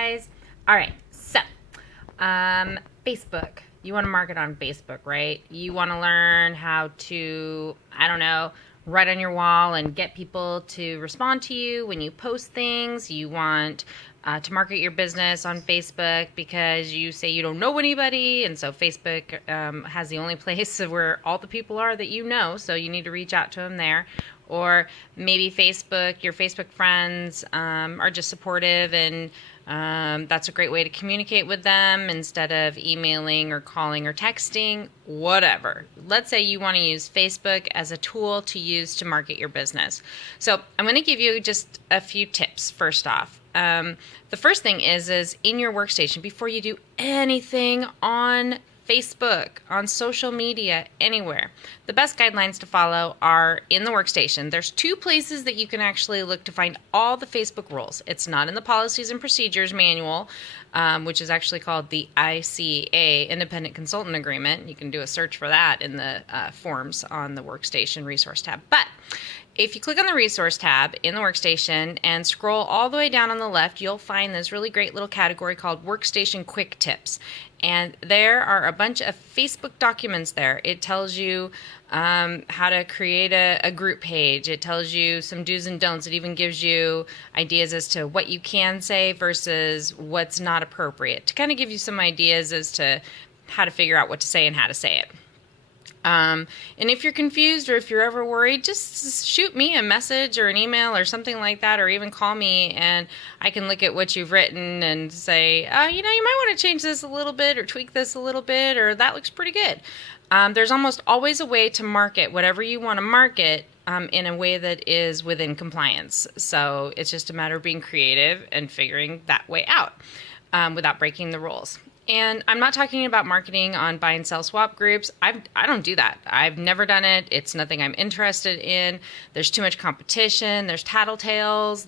Guys. All right, so Facebook. You want to market on Facebook, right? You want to learn how to, I don't know, write on your wall and get people to respond to you when you post things. You want to market your business on Facebook because you say you don't know anybody, and so Facebook has the only place where all the people are that you know, so you need to reach out to them there. Or maybe your Facebook friends are just supportive, and that's a great way to communicate with them instead of emailing or calling or texting, whatever. Let's say you want to use Facebook as a tool to use to market your business. So I'm going to give you just a few tips first off. The first thing is in your workstation, before you do anything on Facebook, on social media, anywhere, the best guidelines to follow are in the workstation. There's two places that you can actually look to find all the Facebook rules. It's not in the Policies and Procedures Manual, which is actually called the ICA, Independent Consultant Agreement. You can do a search for that in the forms on the Workstation Resource tab. But if you click on the Resource tab in the Workstation and scroll all the way down on the left, you'll find this really great little category called Workstation Quick Tips. And there are a bunch of Facebook documents there. It tells you how to create a group page. It tells you some do's and don'ts. It even gives you ideas as to what you can say versus what's not appropriate, to kind of give you some ideas as to how to figure out what to say and how to say it. And if you're confused or if you're ever worried, just shoot me a message or an email or something like that, or even call me and I can look at what you've written and say, you might want to change this a little bit or tweak this a little bit, or that looks pretty good. There's almost always a way to market whatever you want to market in a way that is within compliance. So it's just a matter of being creative and figuring that way out without breaking the rules. And I'm not talking about marketing on buy and sell swap groups. I don't do that. I've never done it. It's nothing I'm interested in. There's too much competition. There's tattletales.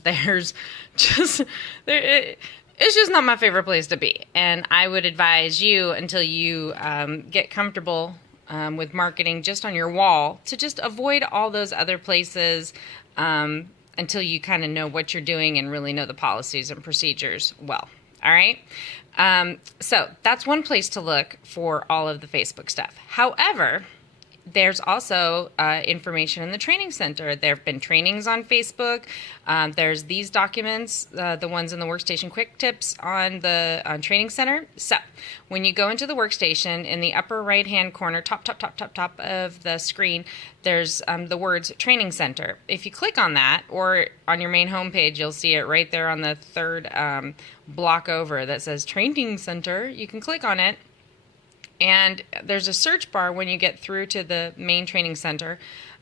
It's just not my favorite place to be. And I would advise you, until you get comfortable with marketing just on your wall, to just avoid all those other places until you kind of know what you're doing and really know the policies and procedures well. All right. So that's one place to look for all of the Facebook stuff. However, there's also information in the training center. There have been trainings on Facebook. There's these documents, the ones in the Workstation Quick Tips on the Training Center. So when you go into the workstation, in the upper right-hand corner, top of the screen, there's the words Training Center. If you click on that, or on your main homepage, you'll see it right there on the third block over that says Training Center. You can click on it. And there's a search bar when you get through to the main training center.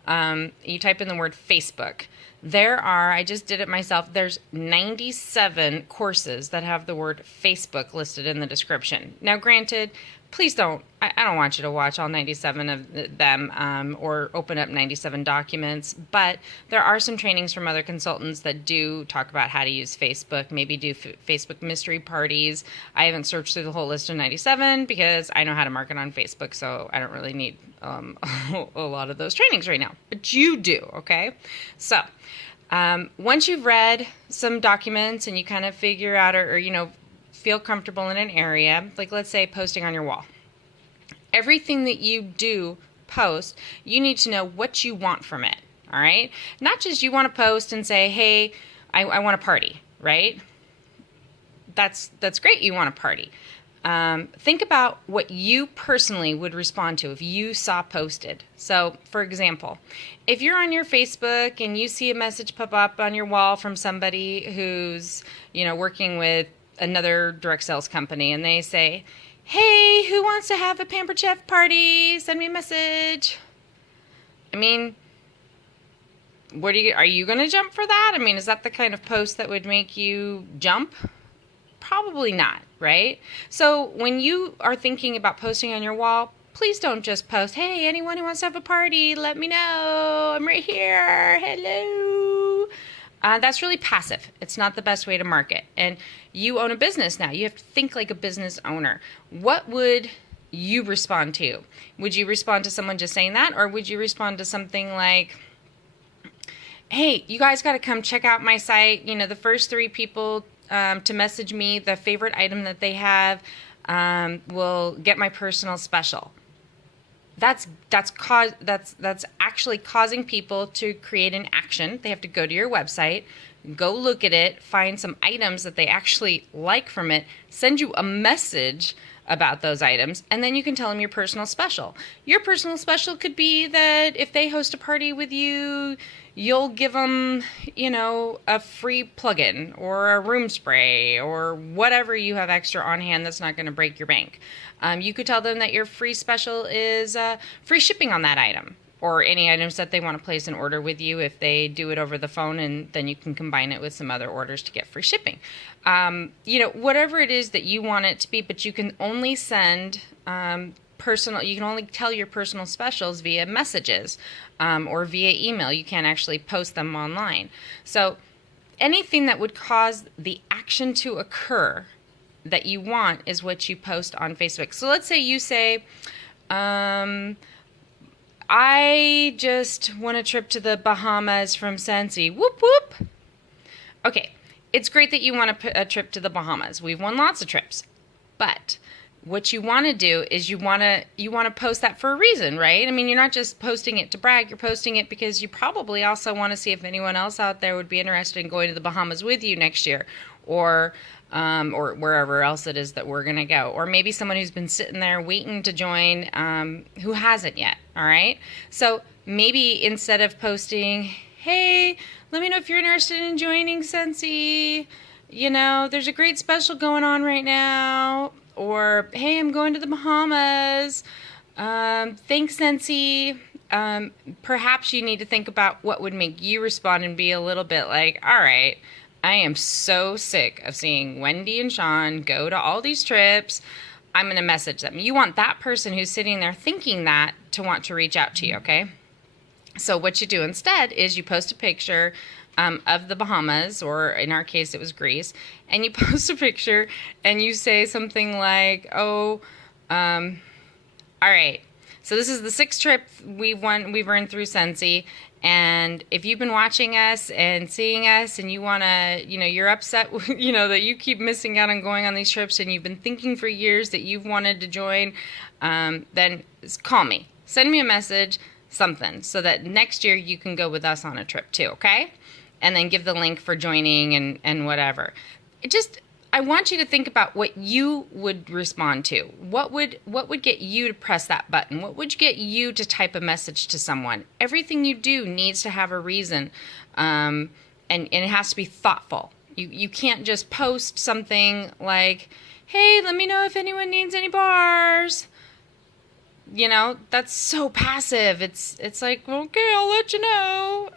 You type in the word Facebook. I just did it myself, there's 97 courses that have the word Facebook listed in the description. Now, granted, please don't, I don't want you to watch all 97 of them or open up 97 documents, but there are some trainings from other consultants that do talk about how to use Facebook, maybe do Facebook mystery parties. I haven't searched through the whole list of 97 because I know how to market on Facebook, so I don't really need a lot of those trainings right now, but you do, okay? So once you've read some documents and you kind of figure out or feel comfortable in an area, like let's say posting on your wall. Everything that you do post, you need to know what you want from it, all right? Not just you want to post and say, hey, I want a party, right? That's great, you want a party. Think about what you personally would respond to if you saw posted. So, for example, if you're on your Facebook and you see a message pop up on your wall from somebody who's, working with another direct sales company, and they say, hey, who wants to have a Pampered Chef party? Send me a message. I mean, are you going to jump for that? I mean, is that the kind of post that would make you jump? Probably not, right? So when you are thinking about posting on your wall, please don't just post, hey, anyone who wants to have a party, let me know. I'm right here. Hello. That's really passive. It's not the best way to market. And you own a business now. You have to think like a business owner. What would you respond to? Would you respond to someone just saying that? Or would you respond to something like, hey, you guys got to come check out my site. The first 3 people to message me the favorite item that they have will get my personal special. That's actually causing people to create an action. They have to go to your website, go look at it, find some items that they actually like from it, send you a message about those items, and then you can tell them your personal special. Your personal special could be that if they host a party with you, you'll give them, a free plug-in or a room spray or whatever you have extra on hand that's not going to break your bank. You could tell them that your free special is free shipping on that item, or any items that they want to place an order with you if they do it over the phone, and then you can combine it with some other orders to get free shipping. Whatever it is that you want it to be, but you can only send you can only tell your personal specials via messages or via email. You can't actually post them online. So anything that would cause the action to occur that you want is what you post on Facebook. So let's say you say, I just want a trip to the Bahamas from Scentsy. Whoop, whoop. Okay, it's great that you want a trip to the Bahamas. We've won lots of trips. But what you want to do is you want to post that for a reason, right? I mean, you're not just posting it to brag. You're posting it because you probably also want to see if anyone else out there would be interested in going to the Bahamas with you next year, or wherever else it is that we're going to go. Or maybe someone who's been sitting there waiting to join who hasn't yet, all right? So maybe instead of posting, hey, let me know if you're interested in joining Scentsy, there's a great special going on right now, or hey, I'm going to the Bahamas, thanks Scentsy. Perhaps you need to think about what would make you respond and be a little bit like, all right, I am so sick of seeing Wendy and Sean go to all these trips. I'm going to message them. You want that person who's sitting there thinking that to want to reach out to you, okay? So what you do instead is you post a picture of the Bahamas, or in our case it was Greece, and you post a picture and you say something like, all right, so this is the 6th trip we've earned through Scentsy. And if you've been watching us and seeing us and you want to, you're upset, that you keep missing out on going on these trips and you've been thinking for years that you've wanted to join, then call me. Send me a message, something, so that next year you can go with us on a trip too, okay? And then give the link for joining and whatever. I want you to think about what you would respond to. What would get you to press that button? What would get you to type a message to someone? Everything you do needs to have a reason, and it has to be thoughtful. You can't just post something like, hey, let me know if anyone needs any bars. That's so passive. It's like, okay, I'll let you know.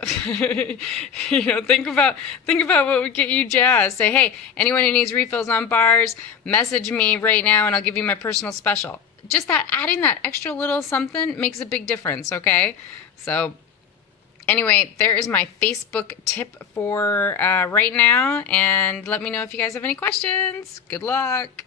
Think about what would get you jazzed. Say, hey, anyone who needs refills on bars, message me right now and I'll give you my personal special. Just adding that extra little something makes a big difference, okay? So anyway, there is my Facebook tip for right now, and let me know if you guys have any questions. Good luck.